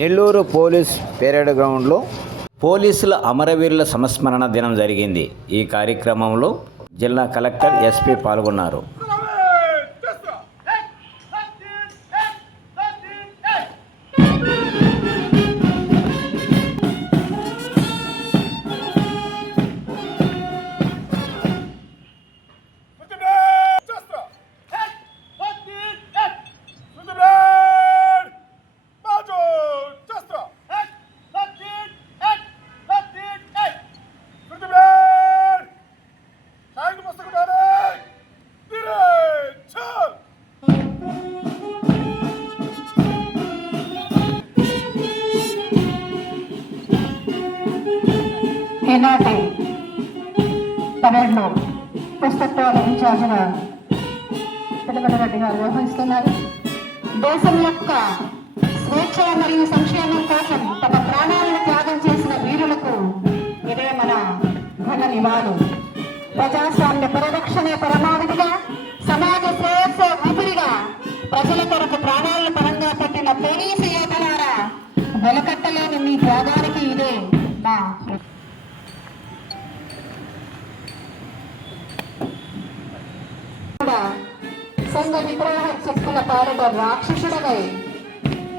Nellore police parade గ్రౌండ్లో పోలీసుల అమరవీరుల సంస్మరణ దినం జరిగింది. ఈ కార్యక్రమంలో జిల్లా కలెక్టర్ ఎస్పీ పాల్గొన్నారు. పుస్తకాల ఇన్ఛార్జిగా గారు వ్యవహరిస్తున్నారు దేశం యొక్క స్వేచ్ఛ మరియు సంక్షేమం కోసం తమ ప్రాణాలను త్యాగం చేసిన వీరులకు ఇదే మన ఘన నివాళు. ప్రజాస్వామ్య పరిరక్షణే పరమావధిగా సమాజ శ్రేయస్సు ఊపిరిగా ప్రజల కొరకు ప్రాణాలను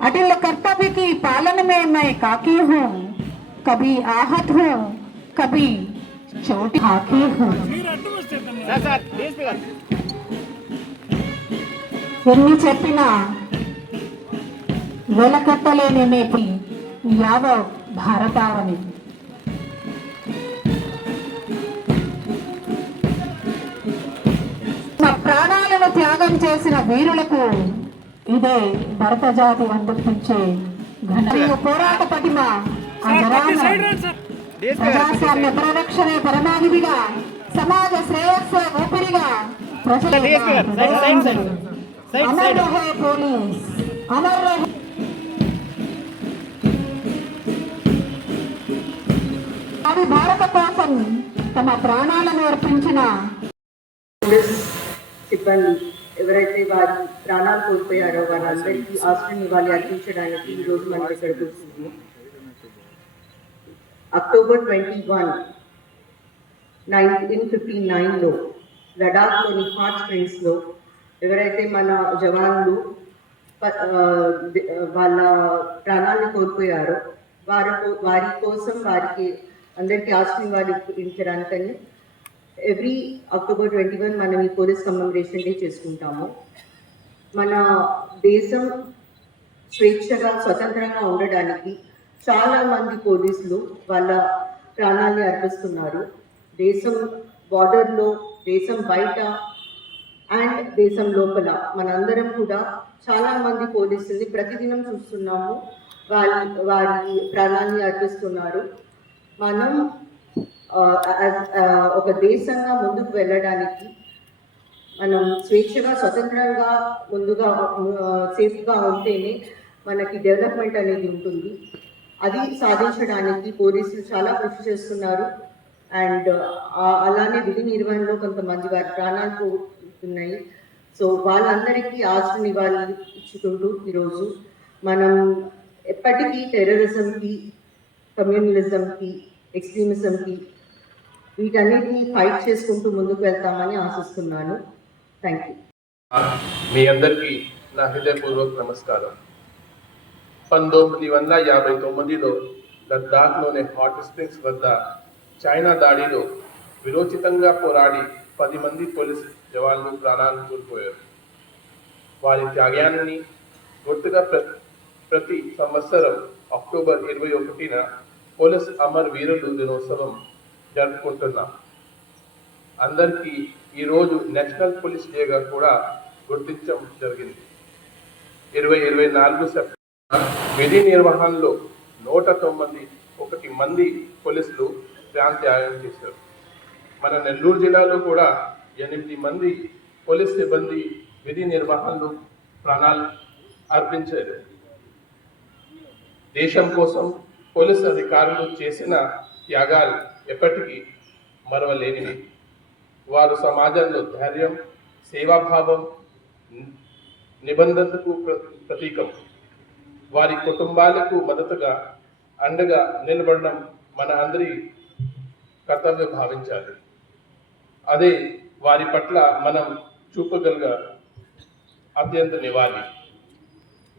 अटल कर्तव्य की पालन में मैं काकी हूँ कभी आहत हूँ कभी चोट खाकी हूँ ఎన్ని చెప్పినా వెలకట్టలేని మేపి యావ భారతావని తమ ప్రాణాలను త్యాగం చేసిన వీరులకు ఇదే భరత జాతి మరియు పోరాట పటిమ. ప్రజాస్వామ్య పరిరక్షణే పరమావధిగా సమాజ శ్రేయస్సు ఊపిరిగా ప్రజల అమర్ రహే పోలీస్. అమర్ రహే అది భారత కోసం తమ ప్రాణాలను అర్పించిన సిబ్బంది ఎవరైతే వారి ప్రాణాలు కోల్పోయారో వారందరికీ ఆశ్రయం ఇవ్వాలి అర్పించడానికి ఈ రోజు మనం ఇక్కడికి వచ్చింది October twenty one nineteen fifty నైన్లో లడాఖ్లోని హాట్ స్ప్రింగ్స్లో ఎవరైతే మన జవాన్లు ప- ఆ, ది- వాళ్ళ ప్రాణాలను కోల్పోయారో వారి కో- వారి కోసం వారికి అందరికీ ఆశ్రయం వారి ఇప్పించడానికని ఎవ్రీ అక్టోబర్ ట్వంటీ వన్ మనం ఈ పోలీస్ కమ్మెమరేషన్ డే చేసుకుంటాము. మన దేశం స్వేచ్ఛగా స్వతంత్రంగా ఉండడానికి చాలా మంది పోలీసులు వాళ్ళ ప్రాణాన్ని అర్పిస్తున్నారు. దేశం బార్డర్లో దేశం బయట అండ్ దేశం లోపల మనందరం కూడా చాలా మంది పోలీసుల్ని ప్రతిదినం చూస్తున్నాము. వారి వారి ప్రాణాన్ని అర్పిస్తున్నారు. మనం ఒక దేశంగా ముందుకు వెళ్ళడానికి మనం స్వేచ్ఛగా స్వతంత్రంగా ముందుగా సేఫ్గా ఉంటేనే మనకి డెవలప్మెంట్ అనేది ఉంటుంది. అది సాధించడానికి పోలీసులు చాలా కృషి చేస్తున్నారు. అండ్ అలానే విధి నిర్వహణలో కొంతమంది వారి ప్రాణాలు పోతున్నాయి సో వాళ్ళందరికీ ఆశని నివాళి ఇచ్చుకుంటూ ఈరోజు మనం ఎప్పటికీ టెర్రరిజంకి కమ్యూనలిజంకి ఎక్స్ట్రీమిజంకి వీటన్నిటిని ఫైట్ చేసుకుంటూ ముందుకు వెళ్తామని ఆశిస్తున్నాను. థ్యాంక్ యూ మీ అందరికీ నా హృదయపూర్వక నమస్కారం. పంతొమ్మిది వందల యాభై తొమ్మిదిలో లద్దాఖ్లోని హాట్ స్ప్రింగ్స్ వద్ద చైనా దాడిలో విరోచితంగా పోరాడి పది మంది పోలీస్ జవాన్లు ప్రాణాలు కోల్పోయారు. వారి త్యాగాన్ని గుర్తుగా ప్రతి సంవత్సరం అక్టోబర్ ఇరవై ఒకటిన పోలీస్ అమర్ వీరులు దినోత్సవం జరుపుకుంటున్నాం. అందరికీ ఈరోజు నేషనల్ పోలీస్ డేగా కూడా గుర్తించడం జరిగింది. ఇరవై ఇరవై నాలుగు సెప్టెంబర్ విధి నిర్వహణలో నూట తొమ్మిది ఒకటి మంది పోలీసులు ప్రాంత్యాగం చేశారు. మన నెల్లూరు జిల్లాలో కూడా ఎనిమిది మంది పోలీస్ సిబ్బంది విధి నిర్వహణలు ప్రాణాలు అర్పించారు. దేశం కోసం పోలీస్ అధికారులు చేసిన త్యాగాలు ఎప్పటికీ మరవలేనివి వారు సమాజంలో ధైర్యం సేవాభావం నిబంధనకు నిబంధనలకు ప్ర- ప్రతీకం. వారి కుటుంబాలకు మద్దతుగా అండగా నిలబడడం మన అందరి కర్తవ్యం భావించాలి. అదే వారి పట్ల మనం చూపగలగ అత్యంత నివాళి.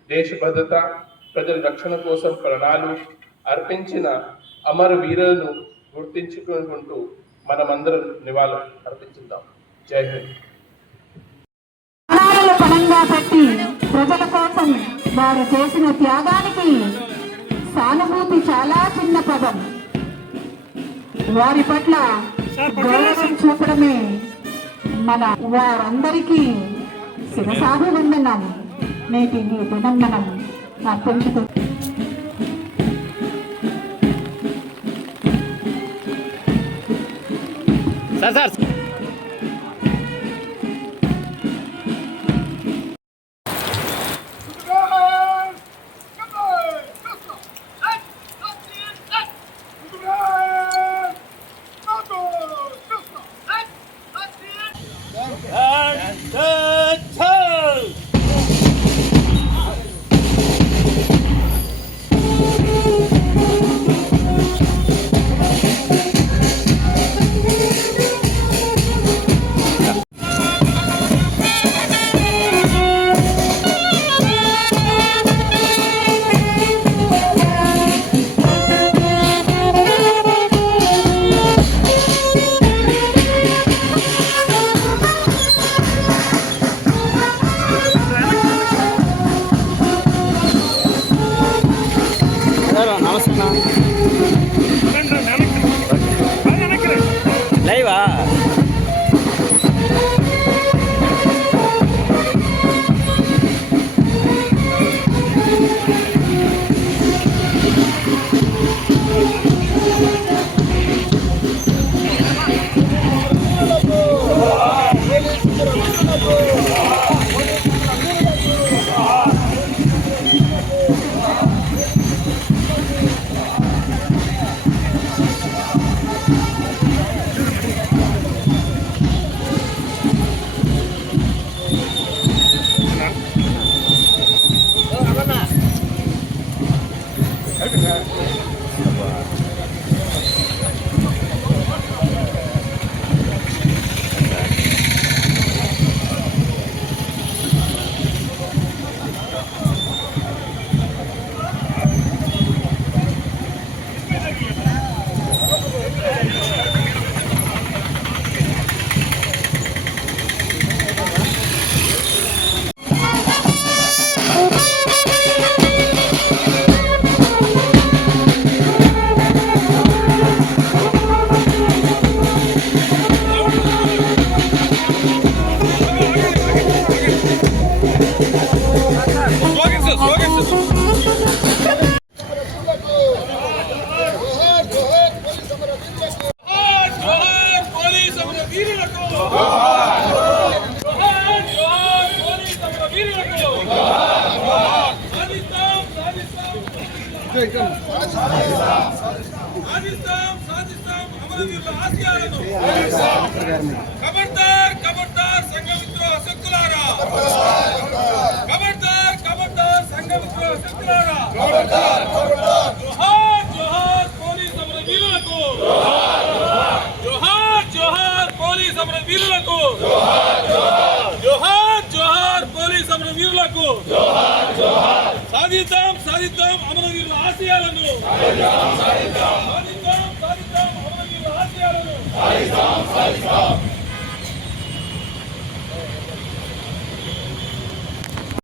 దేశ భద్రత ప్రజల రక్షణ కోసం ప్రాణాలు అర్పించిన అమర వీరులను గుర్తించుకుంటూ మనమందరం నివాళులు అర్పించుదాం. జై హింద్. పణంగా పెట్టి ప్రజల కోసం వారు చేసిన త్యాగానికి సానుభూతి చాలా చిన్న పదం. వారి పట్ల గౌరవం చూపడమే మన వారందరికీ శిరసాగు వందనం నేటి ఈ దినం మనం అర్పించుతూ Sar. ఖబర్దార్ ఖబర్దార్ సంఘ విద్రోహ శక్తులారా. ఖబర్దార్ ఖబర్దార్ సంఘ విద్రోహ శక్తులారా. జోహార్ జోహార్ పోలీస్ అమర వీరులకు. జోహార్ జోహార్ పోలీస్ అమర వీరులకు. జోహార్ జోహార్ పోలీస్ అమర వీరులకు. సాధిద్దాం సాధిద్దాం అమర వీరుల ఆశయాలను. సాధిద్దాం సాధిద్దాం. అమర వీరుల ఆశయాలను